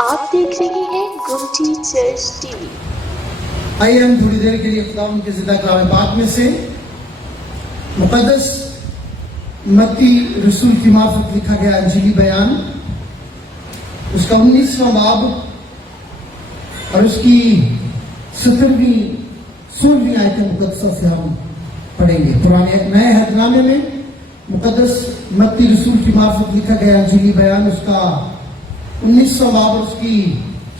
آپ دیکھ رہے ہیں گمٹی چرچ ٹی وی۔ آئیے ہم تھوڑی دیر کے لیے خدا کے زندہ کلام پاک میں سے مقدس متی رسول کی معرفت لکھا گیا انجیلی بیان، اس کا 19واں باب اور اس کی 16ویں آیت مقدسہ سے ہم پڑھیں گے۔ پرانے نئے عہد نامے میں مقدس متی رسول کی معرفت لکھا گیا انجیلی بیان، اس کا 19واں باب اور اس کی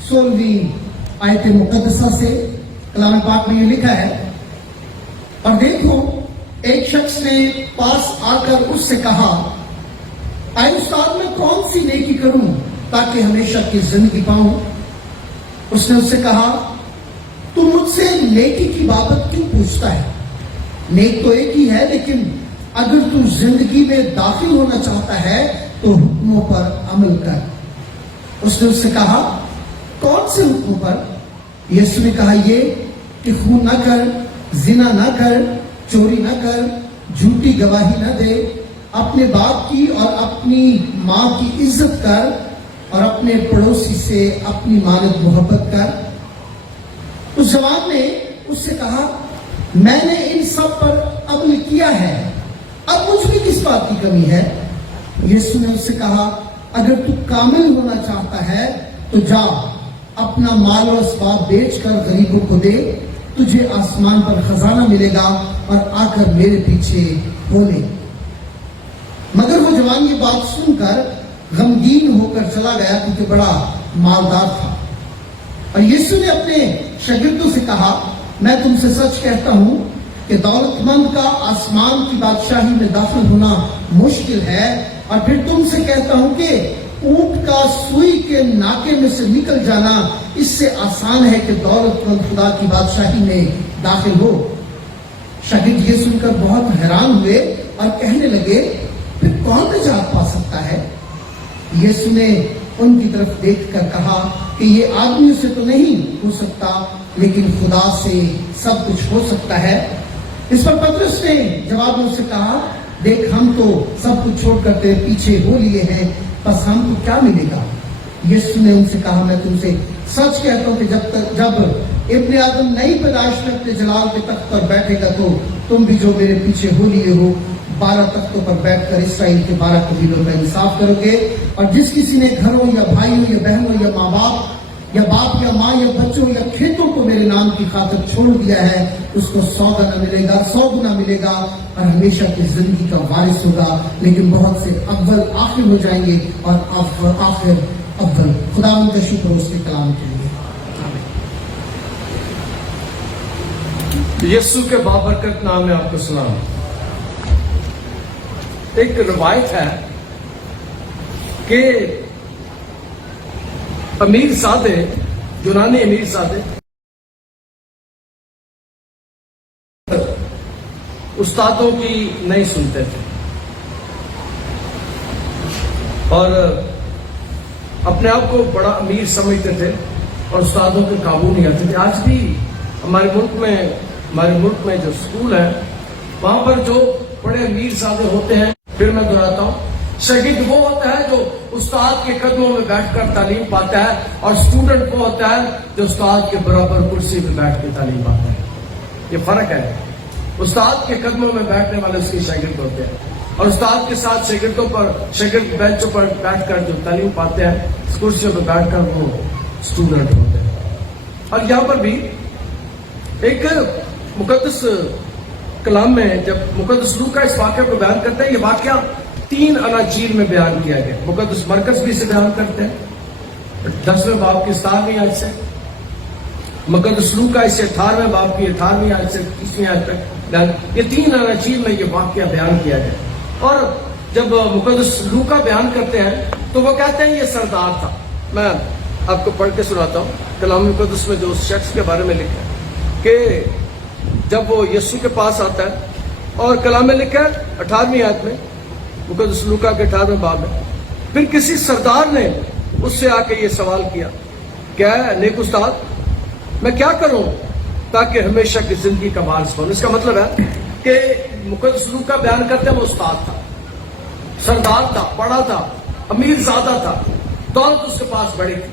16ویں آیت مقدسہ سے کلام پاک میں یہ لکھا ہے، اور دیکھو ایک شخص نے پاس آ کر اس سے کہا، اے استاد میں کون سی نیکی کروں تاکہ ہمیشہ کی زندگی پاؤں؟ اس نے اس سے کہا، تو مجھ سے نیکی کی بابت کیوں پوچھتا ہے؟ نیک تو ایک ہی ہے، لیکن اگر تو زندگی میں داخل ہونا چاہتا ہے تو حکموں پر عمل کر۔ اس نے اس سے کہا، کون سے حکموں پر؟ یسوع نے کہا، یہ کہ خون نہ کر، زنا نہ کر، چوری نہ کر، جھوٹی گواہی نہ دے، اپنے باپ کی اور اپنی ماں کی عزت کر، اور اپنے پڑوسی سے اپنی مانند محبت کر۔ اس جوان نے اس سے کہا، میں نے ان سب پر عمل کیا ہے، اب مجھ میں کس بات کی کمی ہے؟ یسوع نے اس سے کہا، اگر تو کامل ہونا چاہتا ہے تو جا، اپنا مال و اسباب بیچ کر غریبوں کو دے، تجھے آسمان پر خزانہ ملے گا، اور آ کر میرے پیچھے ہو لے۔ مگر وہ جوان یہ بات سن کر غمگین ہو کر چلا گیا، کیونکہ بڑا مالدار تھا۔ اور یسوع نے اپنے شاگردوں سے کہا، میں تم سے سچ کہتا ہوں کہ دولت مند کا آسمان کی بادشاہی میں داخل ہونا مشکل ہے۔ اور پھر تم سے کہتا ہوں کہ اونٹ کا سوئی کے ناکے میں سے نکل جانا اس سے آسان ہے کہ دولت مند خدا کی بادشاہی میں داخل ہو۔ شاگرد یہ سن کر بہت حیران ہوئے اور کہنے لگے، پھر کون نجات پا سکتا ہے؟ یسوع نے ان کی طرف دیکھ کر کہا کہ یہ آدمی سے تو نہیں ہو سکتا، لیکن خدا سے سب کچھ ہو سکتا ہے۔ اس پر پترس نے جواب میں سے کہا، دیکھ ہم تو سب کچھ چھوڑ کر تیرے پیچھے ہو لیے ہیں، بس ہم کو کیا ملے گا؟ یسوع نے ان سے کہا، میں تم سے سچ کہتا ہوں کہ جب ابن آدم نئی پیدائش میں اپنے جلال کے تخت پر بیٹھے گا تو تم بھی جو میرے پیچھے ہو لیے ہو 12 تختوں پر بیٹھ کر اسرائیل کے 12 قبیلوں کا انصاف کرو گے۔ اور جس کسی نے گھروں یا بھائیوں یا بہنوں یا ماں باپ یا باپ یا ماں یا بچوں یا کھیتوں کو میرے نام کی خاطر چھوڑ دیا ہے، اس کو 100 گنا ملے گا اور ہمیشہ کی زندگی کا وارث ہوگا۔ لیکن بہت سے اول آخر ہو جائیں گے اور آخر اول۔ خدا ان کا شکر اس کے کلام کے لیے۔ یسوع کے بابرکت نام میں آپ کو سلام۔ ایک روایت ہے کہ امیر زادے، یونانی امیر زادے استادوں کی نہیں سنتے تھے اور اپنے آپ کو بڑا امیر سمجھتے تھے اور استادوں کے قابو نہیں آتے تھے۔ آج بھی ہمارے ملک میں جو اسکول ہے وہاں پر جو بڑے امیر زادے ہوتے ہیں، پھر میں دہراتا ہوں، شاگرد وہ ہوتا ہے جو استاد کے قدموں میں بیٹھ کر تعلیم پاتا ہے، اور اسٹوڈنٹ وہ ہوتا ہے جو استاد کے برابر کرسی پہ بیٹھ کے تعلیم پاتا ہے۔ یہ فرق ہے۔ استاد کے قدموں میں بیٹھنے والے اس کے شاگرد ہوتے ہیں، اور استاد کے ساتھ شاگرد بینچوں پر بیٹھ کر جو تعلیم پاتے ہیں، کرسیوں پہ بیٹھ کر وہ اسٹوڈنٹ ہوتے ہیں۔ اور یہاں پر بھی ایک مقدس کلام میں جب مقدس لوکا اس واقعے کو بیان کرتے ہیں، یہ واقعہ 3 اناجیل میں بیان کیا گیا۔ مقدس مرکز بھی اسے بیان کرتے ہیں 10ویں باب کی 17ویں آیت سے، مقدس لوکا اسے 18ویں باب کی 18ویں آیت سے 30ویں آیت تک، یہ 3 اناجیل میں یہ واقعہ بیان کیا گیا۔ اور جب مقدس لوکا بیان کرتے ہیں تو وہ کہتے ہیں یہ سردار تھا۔ میں آپ کو پڑھ کے سناتا ہوں کلام مقدس میں جو اس شخص کے بارے میں لکھا ہے کہ جب وہ یسوع کے پاس آتا ہے، اور کلام میں لکھا ہے 18ویں آیت میں، مقدس لوکا کے 18ویں باب میں، پھر کسی سردار نے اس سے آ کے یہ سوال کیا، کیا ہے نیک استاد، میں کیا کروں تاکہ ہمیشہ کی زندگی کا وارث بنوں؟ اس کا مطلب ہے کہ مقدس لوکا بیان کرتے ہیں وہ استاد تھا، سردار تھا، پڑھا تھا، امیر زادہ تھا، دولت اس کے پاس بڑی تھی،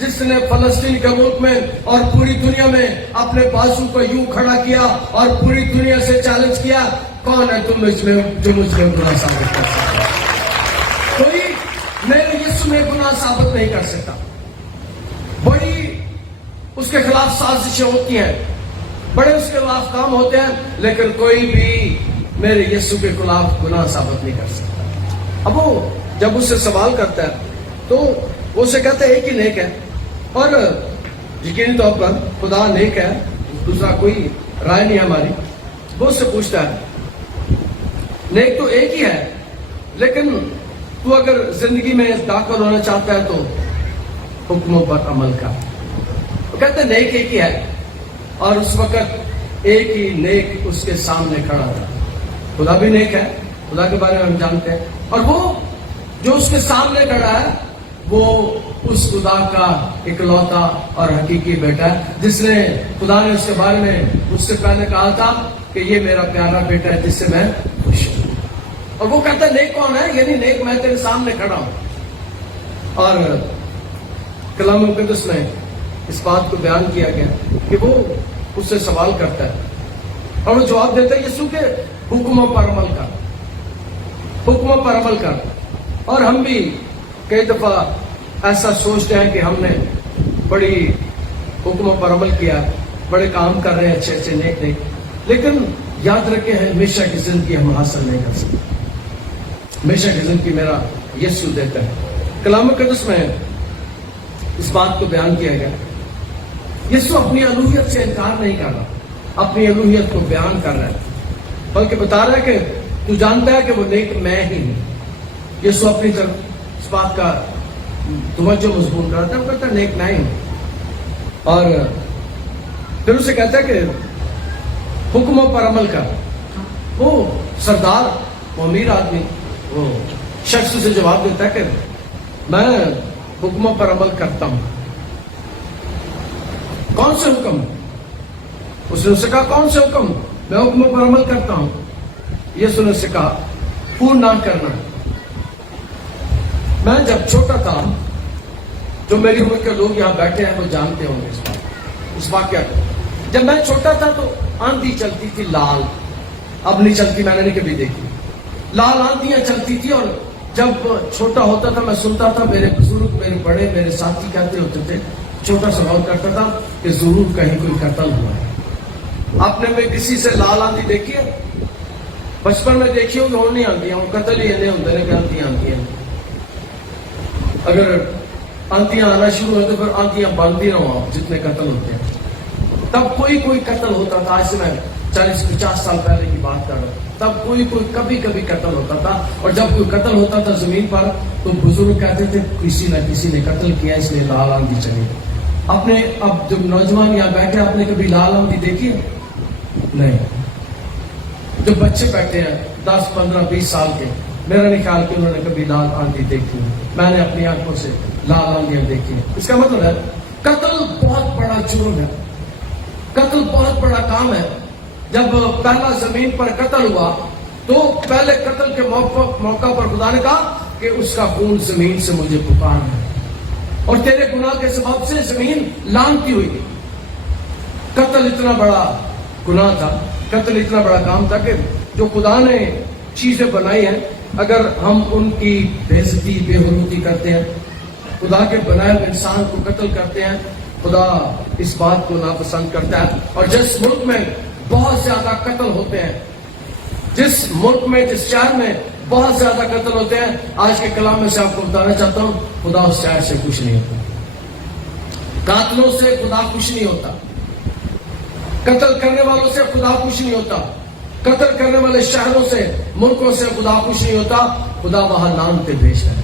جس نے فلسطین کے ملک میں اور پوری دنیا میں اپنے بازو کو یوں کھڑا کیا اور پوری دنیا سے چیلنج کیا، کون ہے تم اس میں جو مجھ میں گناہ ثابت کر سکتا؟ کوئی میرے یسوع میں گناہ ثابت نہیں کر سکتا. بڑی اس کے خلاف سازشیں ہوتی ہیں، بڑے اس کے خلاف کام ہوتے ہیں، لیکن کوئی بھی میرے یسوع کے خلاف گناہ ثابت نہیں کر سکتا. اب وہ جب اس سے سوال کرتا ہے تو وہ اسے کہتا ہے ایک ہی نیک ہے، اور یقینی طور پر خدا نیک ہے، دوسرا کوئی رائے نہیں ہماری. وہ اس سے پوچھتا ہے نیک تو ایک ہی ہے، لیکن تو اگر زندگی میں داخل ہونا چاہتا ہے تو حکموں پر عمل کر. وہ کہتے ہیں نیک ایک ہی ہے، اور اس وقت ایک ہی نیک اس کے سامنے کھڑا تھا. خدا بھی نیک ہے، خدا کے بارے میں ہم جانتے ہیں، اور وہ جو اس کے سامنے کھڑا ہے وہ اس خدا کا اکلوتا اور حقیقی بیٹا ہے، جس نے خدا نے اس کے بارے میں اس سے پہلے کہا تھا کہ یہ میرا پیارا بیٹا ہے جس سے میں خوش ہوں. اور وہ کہتا ہے نیک کون ہے؟ یعنی نیک میں تیرے سامنے کھڑا ہوں. اور کلام مقدس میں اس بات کو بیان کیا گیا کہ وہ اس سے سوال کرتا ہے اور وہ جواب دیتا ہے یسوع کے حکموں پر عمل کر، حکموں پر عمل کر. اور ہم بھی کئی دفعہ ایسا سوچتے ہیں کہ ہم نے بڑی حکموں پر عمل کیا، بڑے کام کر رہے ہیں، اچھے اچھے نیک نیک، لیکن یاد رکھے ہیں ہمیشہ کی زندگی ہم حاصل نہیں کر سکتے. ہمیشہ کی زندگی میرا یسوع دیتا ہے. کلام مقدس میں اس بات کو بیان کیا گیا، یسوع اپنی الوہیت سے انکار نہیں کر رہا، اپنی الوہیت کو بیان کر رہا ہے، بلکہ بتا رہا ہے کہ تو جانتا ہے کہ وہ نیک میں ہی ہوں. یسوع اپنی طرف اس بات کا توجہ مضمون کرتا ہے، وہ کہتا ہے نیک میں ہی ہوں. اور پھر اسے کہتا ہے کہ حکموں پر عمل کر. وہ سردار، وہ امیر آدمی، وہ شخص سے جواب دیتا ہے کہ میں حکموں پر عمل کرتا ہوں. کون سے حکم؟ اس نے اسے کہا کون سے حکم؟ میں حکموں پر عمل کرتا ہوں. یسوع نے اسے کہا خون نہ کرنا. میں جب چھوٹا تھا، جو میری عمر کے لوگ یہاں بیٹھے ہیں وہ جانتے ہوں گے اس واقعہ کو. جب میں چھوٹا تھا تو آندھی چلتی تھی لال، اب نہیں چلتی، میں نے نہیں کبھی دیکھی. لال آندیاں چلتی تھی، اور جب چھوٹا ہوتا تھا میں سنتا تھا میرے بزرگ، میرے بڑے، میرے ساتھی کہتے ہوتے تھے، چھوٹا سا غور کرتا تھا کہ ضرور کہیں کوئی قتل ہوا ہے. آپ نے میں کسی سے لال آندھی دیکھی ہے؟ بچپن میں دیکھی ہوگی، ہوں نہیں آندیاں، ہوں قتل ہی نہیں ہوتے کہ آندیاں آندیاں. اگر آندیاں آنا شروع ہو تو پھر آندیاں بند ہی نہ ہو. جتنے قتل ہوتے ہیں تب کوئی قتل ہوتا تھا. آج سے میں 40-50 سال پہلے کی بات کر رہا ہوں. تب کوئی کبھی قتل ہوتا تھا، اور جب کوئی قتل ہوتا تھا زمین پر تو بزرگ کہتے تھے کسی نہ کسی نے قتل کیا، اس لیے لال آندھی چلی. آپ نے اب جب نوجوان یہاں بیٹھے، آپ نے کبھی لال آندھی دیکھی ہے؟ نہیں. جو بچے بیٹھے ہیں 10, 15, 20 سال کے، میرا نہیں خیال کہ انہوں نے کبھی لال آندھی دیکھی. میں نے اپنی آنکھوں سے لال آندیاں دیکھی ہیں. اس کا مطلب ہے قتل بہت بڑا جرم ہے، قتل بہت بڑا کام ہے. جب پہلا زمین پر قتل ہوا تو پہلے قتل کے موقع پر خدا نے کہا کہ اس کا خون زمین سے مجھے پکار ہے، اور تیرے گناہ کے سبب سے زمین لانتی ہوئی. قتل اتنا بڑا گناہ تھا، قتل اتنا بڑا کام تھا کہ جو خدا نے چیزیں بنائی ہیں، اگر ہم ان کی بے عزتی، بے حرمتی کرتے ہیں، خدا کے بنائے انسان کو قتل کرتے ہیں، خدا اس بات کو ناپسند کرتا ہے. اور جس ملک میں بہت زیادہ قتل ہوتے ہیں، جس ملک میں، جس شہر میں بہت زیادہ قتل ہوتے ہیں، آج کے کلام میں سے آپ کو بتانا چاہتا ہوں خدا اس شہر سے خوش نہیں ہوتا. قاتلوں سے خدا خوش نہیں ہوتا، قتل کرنے والوں سے خدا خوش نہیں ہوتا، قتل کرنے والے شہروں سے، ملکوں سے خدا خوش نہیں ہوتا. خدا وہاں لعنتیں بھیجتا ہے.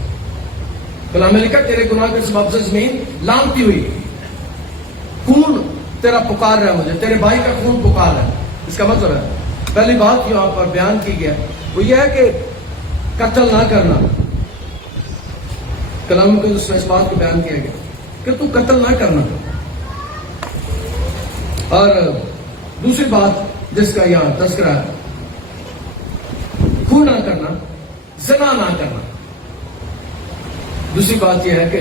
کلام میں لکھا تیرے گناہ کے سبب سے زمین لعنتی ہوئی. خون تیرا پکار رہا ہے، مجھے تیرے بھائی کا خون پکار رہا ہے. اس کا مطلب ہے پہلی بات یہاں پر بیان کی گیا وہ یہ ہے کہ قتل نہ کرنا. کلام کے اس میں اس بات کو بیان کیا گیا کہ تو قتل نہ کرنا. اور دوسری بات جس کا یہاں تذکرہ ہے، خون نہ کرنا، زنا نہ کرنا. دوسری بات یہ ہے کہ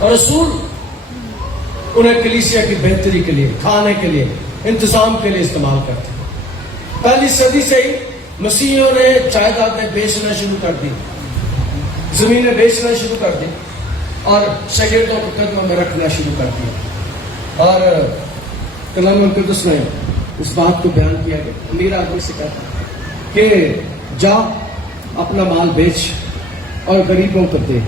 اور رسول انہیں کلیسیا کی بہتری کے لیے، کھانے کے لیے، انتظام کے لیے استعمال کرتے ہیں۔ پہلی صدی سے ہی مسیحیوں نے جائیدادیں بیچنا شروع کر دی، زمینیں بیچنا شروع کر دی اور شاگردوں کو قدموں میں رکھنا شروع کر دیا۔ اور کلام القدس میں اس بات کو بیان کیا کہ امیر آدمی سے کہتا کہ جا اپنا مال بیچ اور غریبوں کو دے،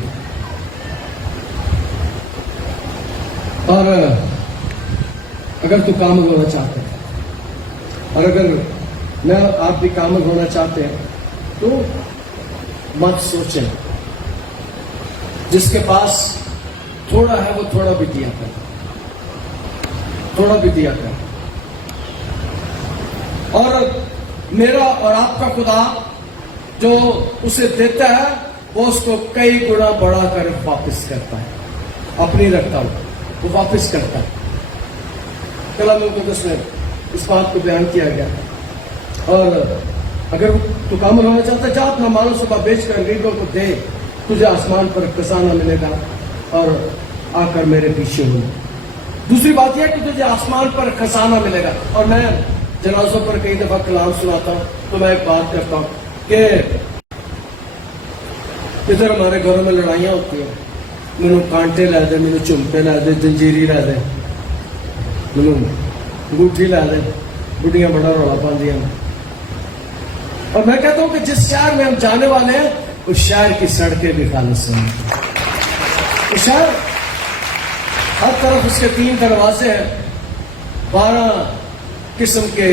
اور اگر تو کامل ہونا چاہتا ہے، اور اگر میں آپ بھی کامل ہونا چاہتے ہیں تو مت سوچیں، جس کے پاس تھوڑا ہے وہ تھوڑا بھی دیا کر، تھوڑا بھی دیا کر، اور میرا اور آپ کا خدا جو اسے دیتا ہے وہ اس کو کئی گنا بڑھا کر واپس کرتا ہے، اپنی رکھتا ہو وہ واپس کرتا ہے۔ کلام القدس میں اس بات کو بیان کیا گیا، اور اگر تو کامل ہونا چاہتا ہے جا اپنا مال و سبا بیچ کر غریبوں کو دے، تجھے آسمان پر خزانہ ملے گا، اور آ کر میرے پیچھے ہو۔ دوسری بات یہ ہے کہ تجھے آسمان پر خزانہ ملے گا۔ اور میں جنازوں پر کئی دفعہ کلام سناتا ہوں تو میں ایک بات کرتا ہوں کہ ادھر ہمارے گھروں میں لڑائیاں ہوتی ہیں، مینو کانٹے لے دے، مینو چمٹے لے دے، جنجیری لے دے، مینو انگوٹھی لے دے، بڑھیاں بڑا رولا پاندیاں۔ اور میں کہتا ہوں کہ جس شہر میں ہم جانے والے ہیں اس شہر کی سڑکیں بھی خالص ہیں، اس شہر ہر طرف اس کے 3 دروازے ہیں، 12 قسم کے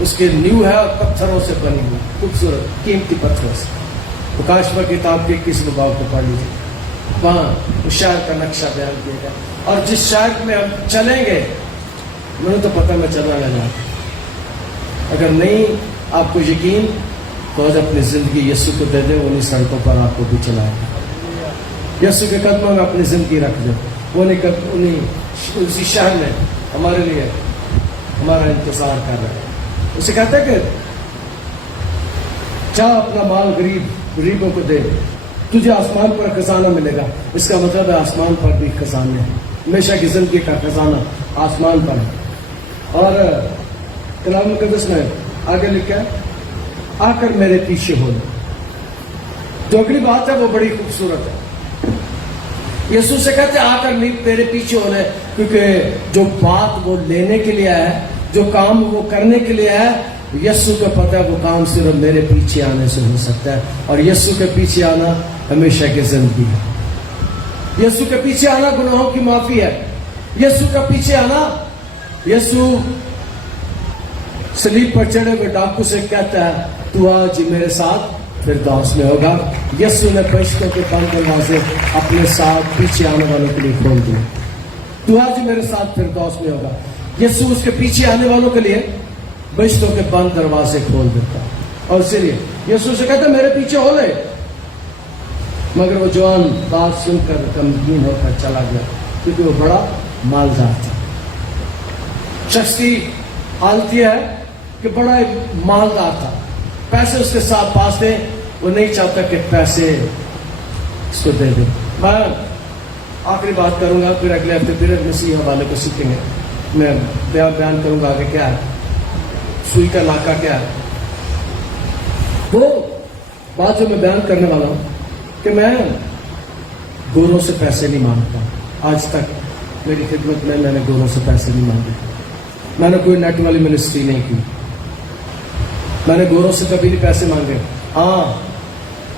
اس کے نیو ہے اور پتھروں سے بنی ہوئی، خوبصورت قیمتی پتھروں سے۔ مکاشفہ کتاب کے 21 باب کو پڑھ لیجیے، وہاں اس شہر کا نقشہ بیان کیا گیا۔ اور جس شہر میں ہم چلیں گے، مجھے تو پتہ میں چلنا لینا، اگر نہیں آپ کو یقین تو آج اپنی زندگی یسوع کو دے دیں، انہیں سڑکوں پر آپ کو بھی چلائے گا۔ یسوع کے قدموں میں اپنی زندگی رکھ دیں، انہیں اسی شہر میں ہمارے لیے ہمارا انتظار کر رہے ہیں۔ اسے کہتا ہے کہ جا اپنا مال غریبوں کو دے، تجھے آسمان پر خزانہ ملے گا۔ اس کا مطلب ہے آسمان پر بھی خزانے ہیں، ہمیشہ کی زندگی کا خزانہ آسمان پر ہے۔ اور کلام مقدس میں آگے لکھا ہے آ کر میرے پیچھے ہو۔ جو اگلی بات ہے وہ بڑی خوبصورت ہے، یسوع سے کہتے آ کر میرے پیچھے ہونا ہے، کیونکہ جو بات وہ لینے کے لیے ہے، جو کام وہ کرنے کے لیے ہے، یسوع کو پتہ ہے وہ کام صرف میرے پیچھے آنے سے ہو سکتا ہے۔ اور یسوع کے پیچھے آنا ہمیشہ کی زندگی ہے، یسوع کے پیچھے آنا گناہوں کی معافی ہے، یسوع کا پیچھے آنا، یسوع صلیب پر چڑھے ہوئے ڈاکو سے کہتا ہے تو آج میرے ساتھ فردوس میں ہوگا۔ یسوع نے فرشتوں کے بند دروازے اپنے ساتھ پیچھے آنے والوں کے لیے کھول دیے، تو آج میرے ساتھ فردوس میں ہوگا۔ یسوع اس کے پیچھے آنے والوں کے لیے فرشتوں کے بند دروازے کھول دیتا، اور اسی لیے یسوع سے کہتا میرے پیچھے ہو لے۔ مگر وہ جوان بات سن کر غمگین ہو کر چلا گیا، کیونکہ وہ بڑا مالدار تھا۔ شخص کی حالت یہ ہے کہ بڑا مالدار تھا، پیسے اس کے ساتھ پاس تھے، وہ نہیں چاہتا کہ پیسے اس کو دے دے۔ میں آخری بات کروں گا، پھر اگلے ہفتے پھر مسیح حوالے کو سیکھیں گے۔ میں بیان کروں گا کہ کیا ہے سوئی کا ناکہ کیا ہے۔ وہ بات جو میں بیان کرنے والا ہوں کہ میں گوروں سے پیسے نہیں مانگتا، آج تک میری خدمت میں نے گوروں سے پیسے نہیں مانگے، میں نے کوئی نیٹ والی منسٹری نہیں کی، میں نے گوروں سے کبھی نہیں پیسے مانگے۔ ہاں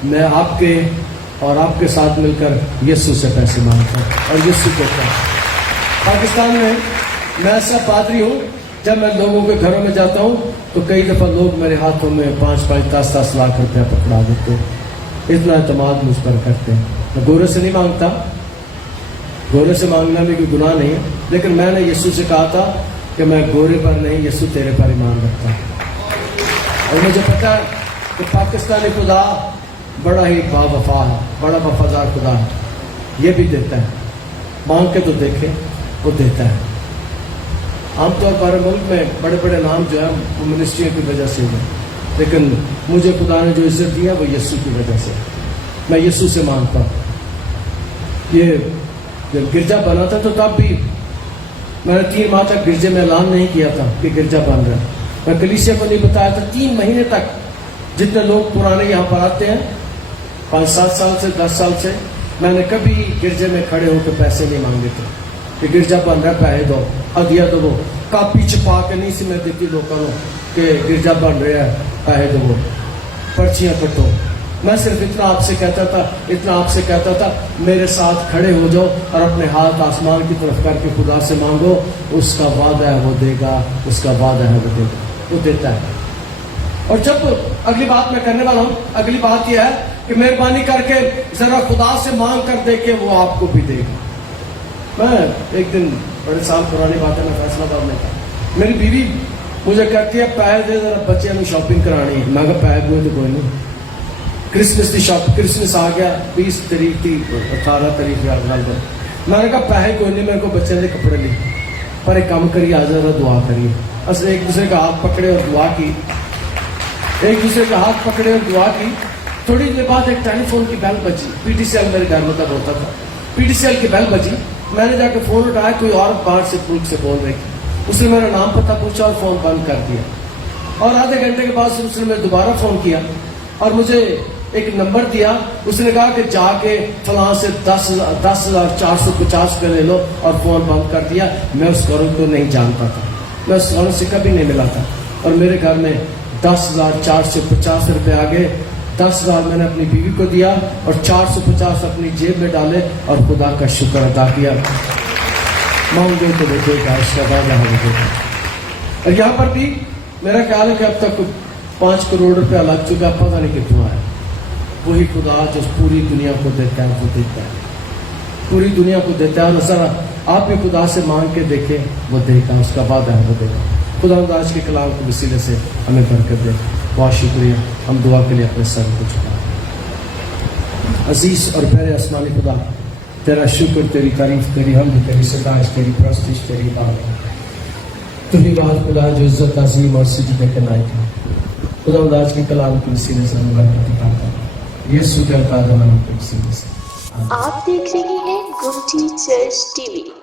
میں آپ کے اور آپ کے ساتھ مل کر یسوع سے پیسے مانگتا ہوں، اور یسوع کہتا ہے۔ پاکستان میں ایسا پادری ہوں، جب میں لوگوں کے گھروں میں جاتا ہوں تو کئی دفعہ لوگ میرے ہاتھوں میں 5-5 10-10 لاکھ روپیہ پکڑا دیتے، اتنا اعتماد مجھ پر کرتے ہیں۔ میں گورے سے نہیں مانگتا، گورے سے مانگنا بھی کوئی گناہ نہیں ہے، لیکن میں نے یسوع سے کہا تھا کہ میں گورے پر نہیں، یسوع تیرے پر ایمان رکھتا ہوں۔ اور مجھے پتا ہے کہ پاکستانی خدا بڑا ہی با وفا ہے، بڑا وفادار خدا ہے، یہ بھی دیتا ہے، مانگ کے تو دیکھے وہ دیتا ہے۔ عام طور پر ملک میں بڑے بڑے نام جو ہیں وہ منسٹریوں کی وجہ سے ہیں، لیکن مجھے خدا نے جو عزت دیا وہ یسوع کی وجہ سے، میں یسوع سے مانگتا ہوں۔ یہ جب گرجا بنا تھا تو تب بھی میں نے 3 ماہ تک گرجے میں اعلان نہیں کیا تھا کہ گرجا بن رہا ہے. میں کلیسیا کو نہیں بتایا تھا. 3 مہینے تک جتنے لوگ پرانے یہاں پر آتے ہیں 5-7 سال سے 10 سال سے, میں نے کبھی گرجے میں کھڑے ہو کے پیسے نہیں مانگے تھے کہ گرجا بن رہا ہے پیسے دو, ہدیہ دو. کاپی چھپا کے نہیں سی میں دیتی لوگوں کو کہ گرجا بن رہا ہے پیسے دو, پرچیاں کٹو. میں صرف اتنا آپ سے کہتا تھا میرے ساتھ کھڑے ہو جاؤ اور اپنے ہاتھ آسمان کی طرف کر کے خدا سے مانگو. اس کا وعدہ ہے وہ دے گا, اس کا وعدہ ہے وہ دے گا, وہ دیتا ہے. اور جب اگلی بات میں کرنے والا ہوں, اگلی بات یہ ہے کہ مہربانی کر کے ذرا خدا سے مانگ کر دے کہ وہ آپ کو بھی دے گا. میں ایک دن بڑے سال پرانی بات ہے, میں فیصلہ آباد میں تھا, میری بیوی مجھے کہتی ہے پیسے دے ذرا بچے میں شاپنگ کرانی ہے. میں کہا پیسے ہوئے تو کوئی نہیں, کرسمس کی کرسمس آ گیا 20 تاریخ تھی 18 تاریخ یاد نال. میں نے کہا پیسے کوئی نہیں, میرے کو بچے کے کپڑے لے, پر ایک کام کریے آج ذرا دعا کریے. اصل ایک دوسرے کا ہاتھ پکڑے اور دعا کی, تھوڑی دیر بعد ایک ٹیلی فون کی بیل بجی. PTCL میرے گھر میں تب ہوتا تھا. PTCL کی بیل بجی, میں نے جا کے فون اٹھایا, کوئی اور باہر سے پوچھ سے بول رہی تھی. اس نے میرا نام پتہ پوچھا اور فون بند کر دیا. اور آدھے گھنٹے کے بعد اس نے مجھے دوبارہ فون کیا اور مجھے ایک نمبر دیا. اس نے کہا کہ جا کے فلاں سے 10,450 روپے لے لو, اور فون بند کر دیا. میں اس گورنمنٹ کو نہیں جانتا تھا, میں اس گورنمنٹ سے کبھی نہیں ملا تھا, اور میرے گھر میں 10,450 روپے آ گئے. 10,000 میں نے اپنی بیوی کو دیا اور 450 اپنی جیب میں ڈالے اور خدا کا شکر ادا کیا. مانگے تو دیکھے گا, اس کا وعدہ ہے دیکھے گا. اور یہاں پر بھی میرا خیال ہے کہ اب تک 5 کروڑ روپیہ لگ چکا, پتہ نہیں کتنا ہے. وہی خدا جو پوری دنیا کو دیتا ہے وہ دیتا ہے, پوری دنیا کو دیتا ہے. اور ذرا آپ بھی خدا سے مانگ کے دیکھیں, وہ دے گا, اس کا وعدہ ہے وہ دے گا. خدا آج کے کلام کے وسیلے سے ہمیں برکت دے. بہت شکریہ. ہم دعا کے لیے اپنے سر کو جھکائیں. عزیز اور پیارے آسمانی خدا, تیرا شکر, تیری تعریف, تیری حمد, تیری ستائش, تیری پرستش, تیری عبادت. تو ہی بات خدا جو عزت عظیم اور سجدے کے لائق ہے. خدا آج کے کلام کے وسیلے سے ہمیں برکت دکھاتا ہے. یسوع کے القادر نام کے وسیلے سے. آپ دیکھ رہے ہیں گمٹی چرچ TV.